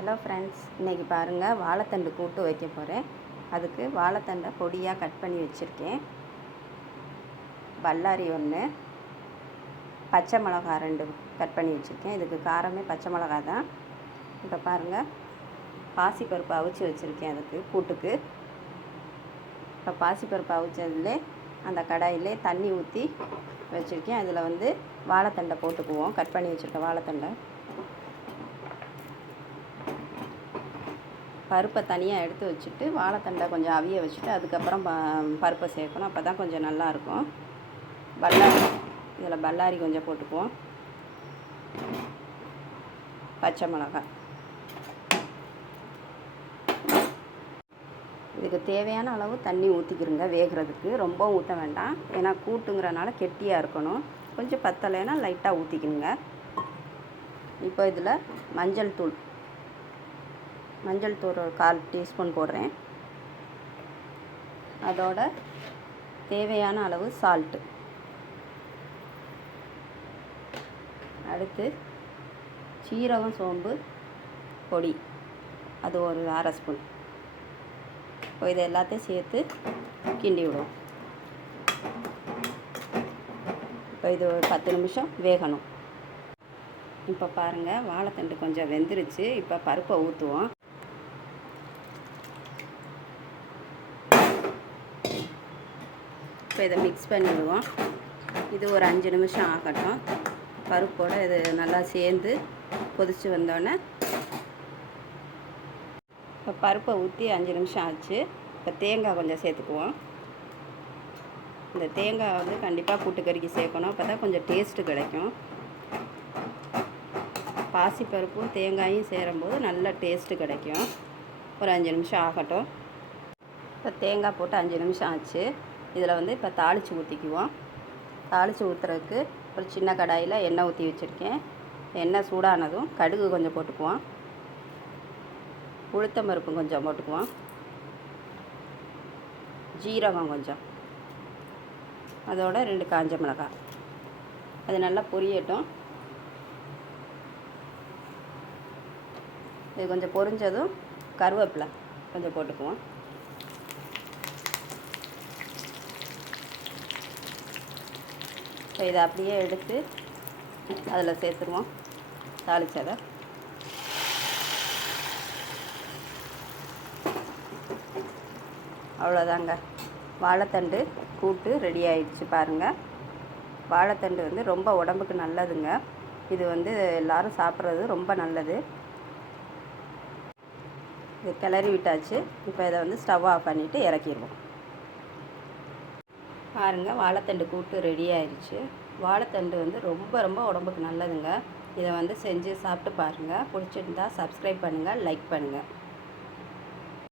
Hello friends, இன்றைக்கி பாருங்கள் வாழைத்தண்டு கூட்டு வைக்க போகிறேன். அதுக்கு வாழைத்தண்டை பொடியாக கட் பண்ணி வச்சுருக்கேன். பல்லாரி 1, பச்சை மிளகா 2 கட் பண்ணி வச்சுருக்கேன். இதுக்கு காரமே பச்சை மிளகா தான். இப்போ பாருங்கள், பாசிப்பருப்பு அவிச்சு வச்சுருக்கேன் அதுக்கு கூட்டுக்கு. இப்போ பாசிப்பருப்பு அவிச்சதுலே அந்த கடாயிலே தண்ணி ஊற்றி வச்சுருக்கேன். அதில் வாழைத்தண்டை போட்டுக்குவோம். கட் பண்ணி வச்சுருக்கேன் வாழைத்தண்டை. பருப்பை தனியாக எடுத்து வச்சுட்டு வாழைத்தண்டை கொஞ்சம் அவிய வச்சுட்டு அதுக்கப்புறம் பருப்பை சேர்க்கணும். அப்போ தான் கொஞ்சம் நல்லாயிருக்கும். இதில் பல்லாரி கொஞ்சம் போட்டுக்குவோம். பச்சை மிளகாய், இதுக்கு தேவையான அளவு தண்ணி ஊற்றிக்கிருங்க. வேகிறதுக்கு ரொம்ப ஊற்ற வேண்டாம், ஏன்னா கூட்டுங்கிறனால கெட்டியாக இருக்கணும். கொஞ்சம் பத்தலைன்னா லைட்டாக ஊற்றிக்கிங்க. இப்போ இதில் மஞ்சள் தூள் ஒரு 1/4 டீஸ்பூன் போடுறேன். அதோட தேவையான அளவு சால்ட்டு. அடுத்து சீரகம் சோம்பு பொடி, அது ஒரு 1/2 ஸ்பூன். இப்போ இதை எல்லாத்தையும் சேர்த்து கிண்டி விடுவோம். இப்போ இது ஒரு 10 நிமிஷம் வேகணும். இப்போ பாருங்கள், வாழைத்தண்டு கொஞ்சம் வெந்துருச்சு. இப்போ பருப்பை ஊற்றுவோம். இப்போ இதை மிக்ஸ் பண்ணிவிடுவோம். இது ஒரு 5 நிமிஷம் ஆகட்டும். பருப்போடு இது நல்லா சேர்ந்து கொதித்து வந்தோடனே இப்போ பருப்பை ஊற்றி 5 நிமிஷம் ஆச்சு. இப்போ தேங்காய் கொஞ்சம் சேர்த்துக்குவோம். இந்த தேங்காய் கண்டிப்பாக கூட்டுக்கறிக்கு சேர்க்கணும். அப்போ தான் கொஞ்சம் டேஸ்ட்டு கிடைக்கும். பாசிப்பருப்பும் தேங்காயும் சேரும்போது நல்ல டேஸ்ட்டு கிடைக்கும். ஒரு 5 நிமிஷம் ஆகட்டும். இப்போ தேங்காய் போட்டு 5 நிமிஷம் ஆச்சு. இதில் இப்போ தாளித்து ஊற்றிக்குவோம். தாளித்து ஊற்றுறதுக்கு ஒரு சின்ன கடாயில் எண்ணெய் ஊற்றி வச்சுருக்கேன். எண்ணெய் சூடானதும் கடுகு கொஞ்சம் போட்டுக்குவோம். உளுத்தம் பருப்பு கொஞ்சம் போட்டுக்குவோம். ஜீரகம் கொஞ்சம், அதோட 2 காஞ்ச மிளகாய். அது நல்லா பொரியட்டும். இது கொஞ்சம் பொரிஞ்சதும் கருவேப்பிலை கொஞ்சம் போட்டுக்குவோம். இதை அப்படியே எடுத்து அதில் சேர்த்துருவோம் தாளிச்சதை. அவ்வளோதாங்க, வாழைத்தண்டு கூட்டு ரெடி ஆகிடுச்சு. பாருங்கள், வாழைத்தண்டு ரொம்ப உடம்புக்கு நல்லதுங்க. இது எல்லோரும் சாப்பிட்றது ரொம்ப நல்லது. இது கிளறி விட்டாச்சு. இப்போ இதை ஸ்டவ் ஆஃப் பண்ணிவிட்டு இறக்கிடுவோம். பாருங்கள், வாழைத்தண்டு கூட்டு ரெடி ஆயிடுச்சு. வாழைத்தண்டு ரொம்ப ரொம்ப உடம்புக்கு நல்லதுங்க. இதை செஞ்சு சாப்பிட்டு பாருங்கள். பிடிச்சிருந்தா சப்ஸ்கிரைப் பண்ணுங்கள், லைக் பண்ணுங்கள்.